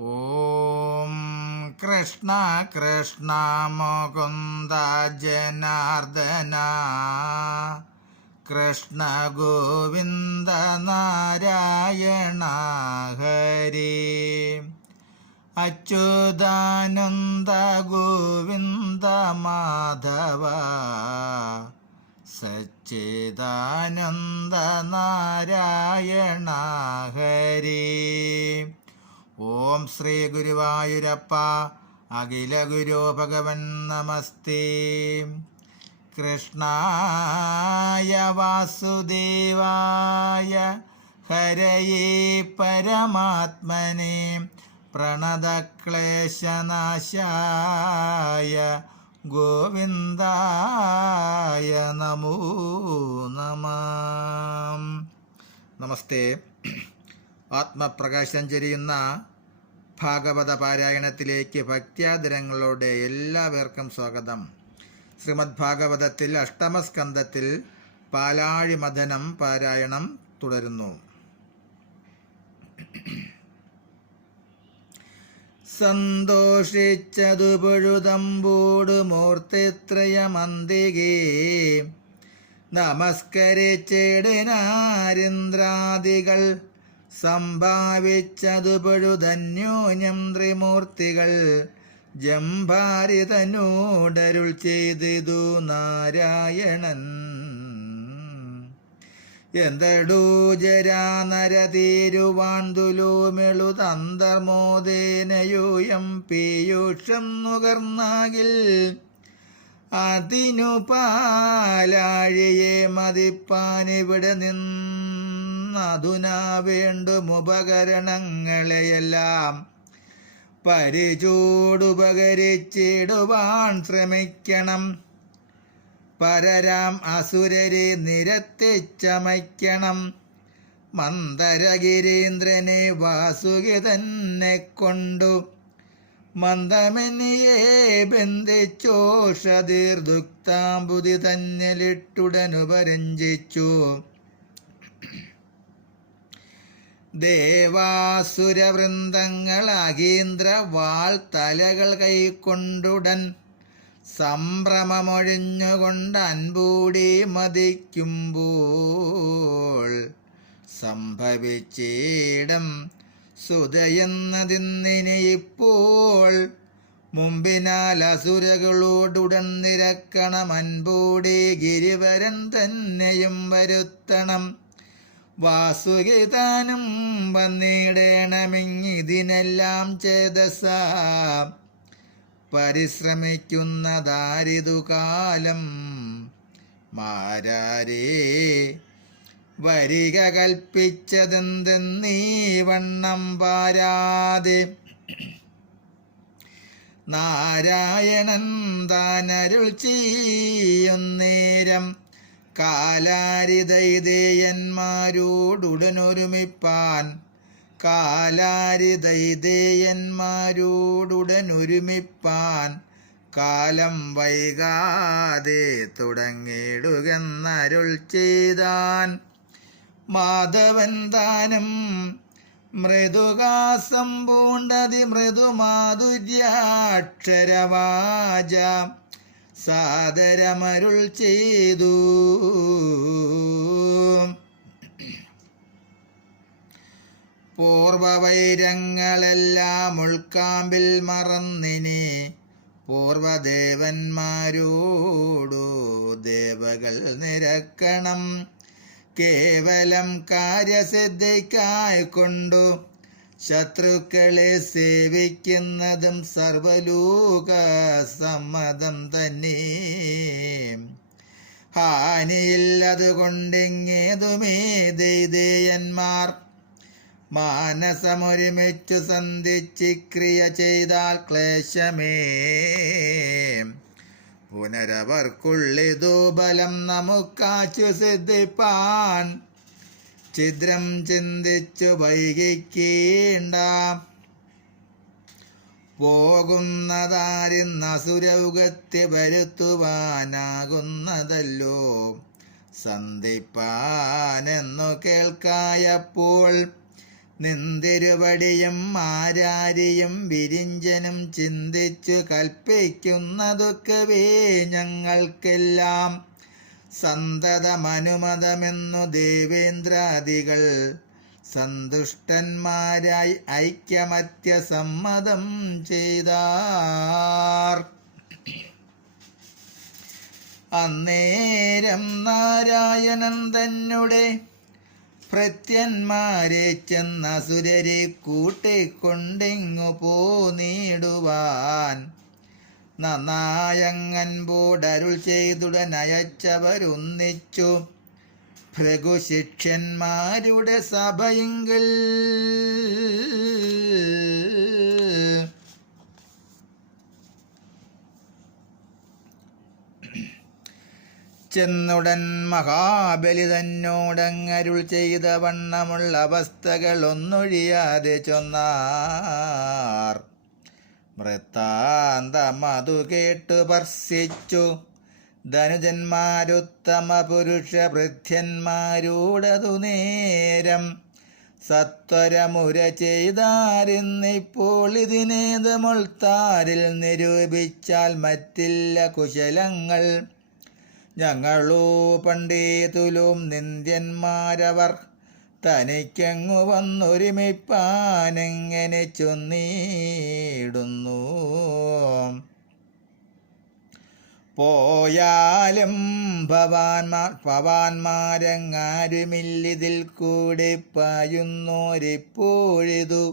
ഓം കൃഷ്ണ കൃഷ്ണ മുകുന്ദ ജനാർദ്ദന കൃഷ്ണ ഗോവിന്ദ നാരായണ ഹരി അച്യുതാനന്ദ ഗോവിന്ദ മാധവ സച്ചിദാനന്ദ നാരായണ ഹരി. ഓം ശ്രീ ഗുരുവായൂരപ്പ അഖില ഗുരു ഭഗവൻ നമസ്തേ. കൃഷ്ണായ വാസുദേവായ ഹരയേ പരമാത്മനെ പ്രണതക്ലേശനാശായ ഗോവിന്ദായ നമോ നമഃ. നമസ്തേ. ആത്മപ്രകാശം ചൊരിയുന്ന ഭാഗവത പാരായണത്തിലേക്ക് ഭക്ത്യാദരങ്ങളോടെ എല്ലാവർക്കും സ്വാഗതം. ശ്രീമദ് ഭാഗവതത്തിൽ അഷ്ടമസ്കന്ധത്തിൽ പാലാഴി മഥനം പാരായണം തുടരുന്നു. സന്തോഷിച്ചതു പൊഴുതമ്പൂട് മൂർത്തിത്രയമന്തികേ നമസ്കരിച്ചിടിനാരിന്ദ്രാദികൾ സംഭാവിച്ചതു പൊഴുതന്യോന്യം ത്രിമൂർത്തികൾ ജംഭാരിതനോടരുൾ ചെയ്തിതു നാരായണൻ. എന്തടൂ ജരാനരതീരുവാണ്ടുലോമെളുതന്തർമോദേനയൂയം പീയൂഷം നുകർന്നാകിൽ അതിനു പാലാഴിയെ മതിപ്പാനിവിടെ നിന്നതുനാ വേണ്ടുമുപകരണങ്ങളെയെല്ലാം പരിചൂടുപകരിച്ചിടുവാൻ ശ്രമിക്കണം. പരരാം അസുരരെ നിരത്തിച്ചമയ്ക്കണം. മന്ദരഗിരീന്ദ്രനെ വാസുകി തന്നെ കൊണ്ടു മന്ദമെന്നിയെ ബന്ധിച്ചോഷധീർദുക്താംബുതി തന്നിലിട്ടുടനുപരഞ്ചിച്ചു. ദേവാസുരവൃന്ദങ്ങൾ അകീന്ദ്ര വാൾ തലകൾ കൈക്കൊണ്ടുടൻ സംഭ്രമമൊഴിഞ്ഞുകൊണ്ട് അൻപൂടി മതിക്കുമ്പോൾ സംഭവിച്ചിടം സുതയെന്നതിന്നിനി ഇപ്പോൾ മുമ്പിനാൽ അസുരകളോടുടൻ നിരക്കണം. അൻപൂടി ഗിരിവരൻ തന്നെയും വരുത്തണം. വാസുകിതാനും വന്നിടേണമിങ്ങിതിനെല്ലാം ചേതസാ പരിശ്രമിക്കുന്നതാരിതു കാലം. മാരാരേ വരിക കൽപ്പിച്ചതെന്തെന്നീ വണ്ണം പാരാതെ നാരായണൻ താനരുൾ ചെയ്യുന്നേരം കാലാരിദൈതേയന്മാരോടുടനൊരുമിപ്പാൻ കാലാരിദൈതേയന്മാരോടുടനൊരുമിപ്പാൻ കാലം വൈകാതെ തുടങ്ങിടുകെന്നരുൾ ചെയ്താൻ. മാധവൻ താനും മൃദുകാസം പൂണ്ടതി മൃദുമാധുര്യാക്ഷരവാച സാദരമരുൾ ചെയ്തു. പൂർവവൈരങ്ങളെല്ലാം ഉൾക്കാമ്പിൽ മറന്നിനി പൂർവദേവന്മാരോടു ദേവകൾ നിരക്കണം. കേവലം കാര്യസിദ്ധിക്കായി കൊണ്ടു ശത്രുക്കളെ സേവിക്കുന്നതും സർവലോക സമ്മതം തന്നെ. ഹാനിയില്ലതുകൊണ്ടിങ്ങേതുമേ ദൈതേയന്മാർ മാനസമൊരുമിച്ചു സന്ധിച്ചിക്രിയ ചെയ്താൽ ക്ലേശമേ പുനരവർക്കുള്ളിതു ബലം നമുക്കാച്ചു സിദ്ധിപ്പാൻ. ഛിദ്രം ചിന്തിച്ചു വൈകിക്കേണ്ട പോകുന്നതാരിന്നസുരൗഗത്യ വരുത്തുവാനാകുന്നതല്ലോ. സന്ധിപ്പാനെന്നു കേൾക്കായപ്പോൾ നിന്തിരുവടിയും ആരാരിയും വിരിഞ്ചനും ചിന്തിച്ചു കൽപ്പിക്കുന്നതൊക്കവേ ഞങ്ങൾക്കെല്ലാം സന്തതമനുമതമെന്നു ദേവേന്ദ്രാദികൾ സന്തുഷ്ടന്മാരായി ഐക്യമത്യസമ്മതം ചെയ്താർ. അന്നേരം നാരായണൻ തന്നെ ഭൃത്യന്മാരെ ചെന്നസുരരെ കൂട്ടിക്കൊണ്ടിങ്ങു പോന്നിടുവാൻ നന്നായങ്ങൻപോടരുൾ ചെയ്തുടനയച്ചവരൊന്നിച്ചു ഭൃഗുശിഷ്യന്മാരുടെ സഭയിങ്കൽ. ചെന്നുടൻ മഹാബലി തന്നോടങ്ങരുൾ ചെയ്ത വണ്ണമുള്ള അവസ്ഥകളൊന്നൊഴിയാതെ ചൊന്നാർ. വൃത്താന്തമതു കേട്ടു ഭർസിച്ചു ധനുജന്മാരുത്തമ പുരുഷ ഭൃത്യന്മാരോടതു നേരം സത്വരമുര ചെയ്താരിന്നിപ്പോൾ ഇതിനേത് മുൾത്താരിൽ നിരൂപിച്ചാൽ മറ്റില്ല കുശലങ്ങൾ. ഞങ്ങളോ പണ്ടേതുലും നിന്ദ്യന്മാരവർ തനിക്കങ്ങു വന്നൊരുമിപ്പാനെങ്ങനെ ചൊന്നിടുന്നു. പോയാലും ഭവാന്മാരങ്ങാരുമില്ലിതിൽ കൂടെ പായുന്നോരിപ്പോഴിതു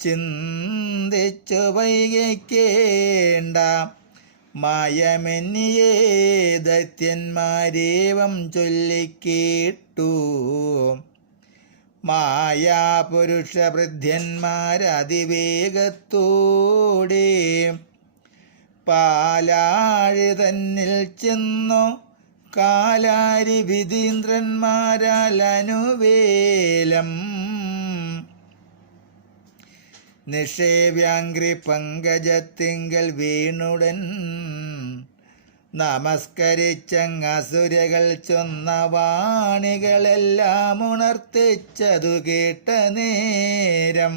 ചിന്തിച്ചു വൈകിക്കേണ്ട. മായമെന്നിയേ ദൈത്യന്മാരേവം ചൊല്ലിക്കേട്ടു. മായാപുരുഷവൃദ്ധന്മാരതിവേഗത്തോടെ പാലാഴി തന്നിൽ ചെന്നു കാലാരി വിധീന്ദ്രന്മാരാലനുവേലം നിഷേവ്യാംഗ്രി പങ്കജത്തിങ്കൽ വീണുടൻ നമസ്കരിച്ചങ്ങസുരകൾ ചൊന്ന വാണികളെല്ലാം ഉണർത്തിച്ചതു കേട്ട നേരം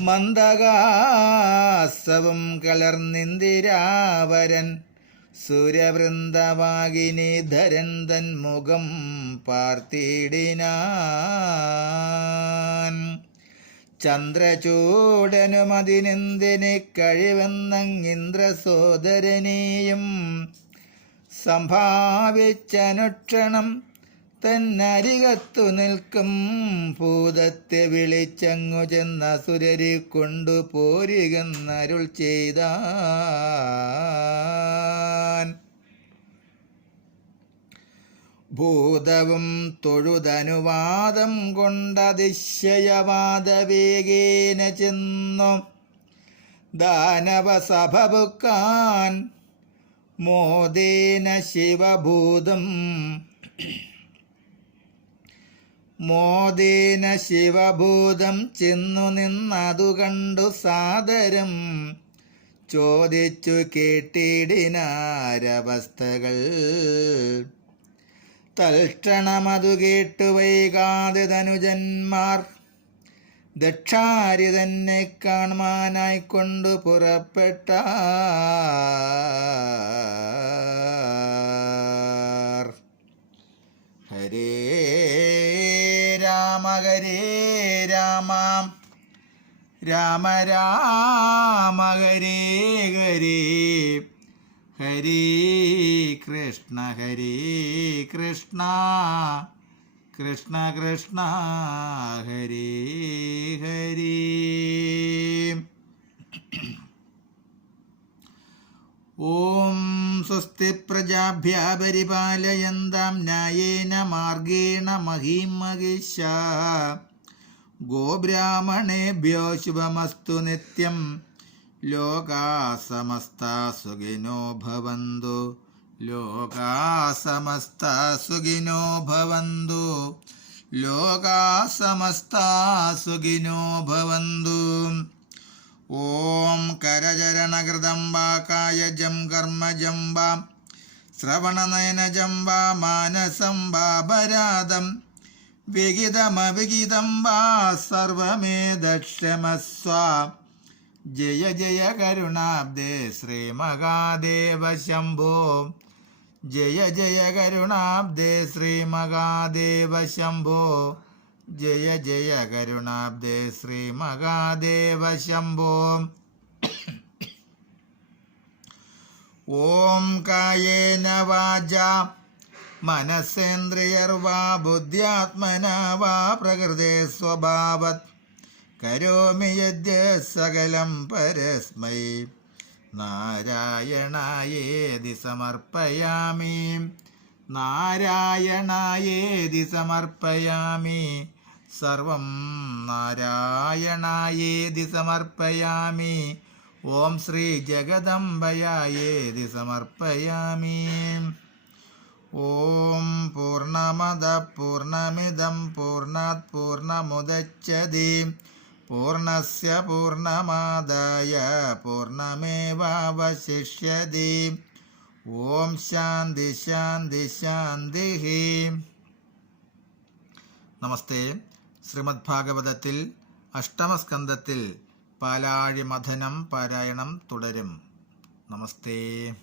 മന്ദകാസവും കലർന്നിന്ദിരാവരൻ സുരവൃന്ദവാഗിനിധരൻ തൻ മുഖം പാർത്തിടിനാൻ. ചന്ദ്രചൂടനുമതിനെന്തിന് കഴിവെന്നങ്ങിന്ദ്രസോദരനെയും സംഭാവിച്ചനുക്ഷണം തന്നരികത്തു നിൽക്കും ഭൂതത്തെ വിളിച്ചങ്ങു ചെന്ന സുരരി കൊണ്ടുപോരുകെന്നരുൾ ചെയ്താൻ. ഭൂതവും തൊഴുതനുവാദം കൊണ്ടതിശയവാദവേഗേന ചെന്നു ദാനവസഭ പുക്കാൻ മോദേന ശിവഭൂതം ചെന്നു നിന്നതു കണ്ടു സാദരം ചോദിച്ചു കേട്ടിടിനാരവസ്ഥകൾ. തൽക്ഷണമതു കേട്ടു വൈകാതെ ധനുജന്മാർ ദക്ഷാരി തന്നെ കാണുവാനായിക്കൊണ്ടു പുറപ്പെട്ടാർ. ഹരേ രാമ രാമ രാമ ഹരേ ഹരേ ഹരേ കൃഷ്ണ കൃഷ്ണ കൃഷ്ണ ഹരേ ഹരേ. ഓം സ്വസ്തി പ്രജാഭ്യ പരിപാലയന്താം ന്യായേന മാർഗേണ മഹീം മഹിഷാ. ഗോബ്രാഹ്മണേഭ്യോ ശുഭമസ്തു നിത്യം. ലോകാ സമസ്താ സുഖിനോ ഭവന്തു. ലോകാ സമസ്താ സുഖിനോ ഭവന്തു. ലോകാ സമസ്താ സുഖിനോ ഭവന്തു. ഓം കരചരണകൃതം വാ കായജം കർമ്മജം വാ ശ്രവണനയനജം വാ മാനസം വാ പരാദം വിഹിതമവിഹിതം വാ സർവമേതക്ഷമസ്വ. ജയ ജയ കരുണാബ്ദേ ശ്രീ മഹാദേവ ശംഭോ. ജയ ജയ കരുണാബ്ദേ ശ്രീ മഹാദേവ ശംഭോ. ജയ ജയ കരുണാബ്ദേ ശ്രീ മഹാദേവ ശംഭോ. ഓം കായേന വാചാ മനസേന്ദ്രിയർവാ ബുദ്ധ്യാത്മനാ വാ പ്രകൃതേ സ്വഭാവത് കരോമി യദ്യത് സകലം പരസ്മൈ നാരായണായേതി സമർപ്പയാമി. നാരായണായേതി സമർപ്പയാമി. സർവം നാരായണായേതി സമർപ്പയാമി. ഓം ശ്രീ ജഗദംബയായേതി സമർപ്പയാമി. ഓം പൂർണ്ണമദ പൂർണ്ണമിദം പൂർണ്ണാത് പൂർണ്ണമുദച്യതി പൂർണ്ണസ്യ പൂർണ്ണമാദായ പൂർണ്ണമേവാവശിഷ്യതി. ഓം ശാന്തി ശാന്തി ശാന്തി. നമസ്തേ. ശ്രീമദ് ഭാഗവതത്തിൽ അഷ്ടമസ്കന്ധത്തിൽ പാലാഴി മഥനം പാരായണം തുടരും. നമസ്തേ.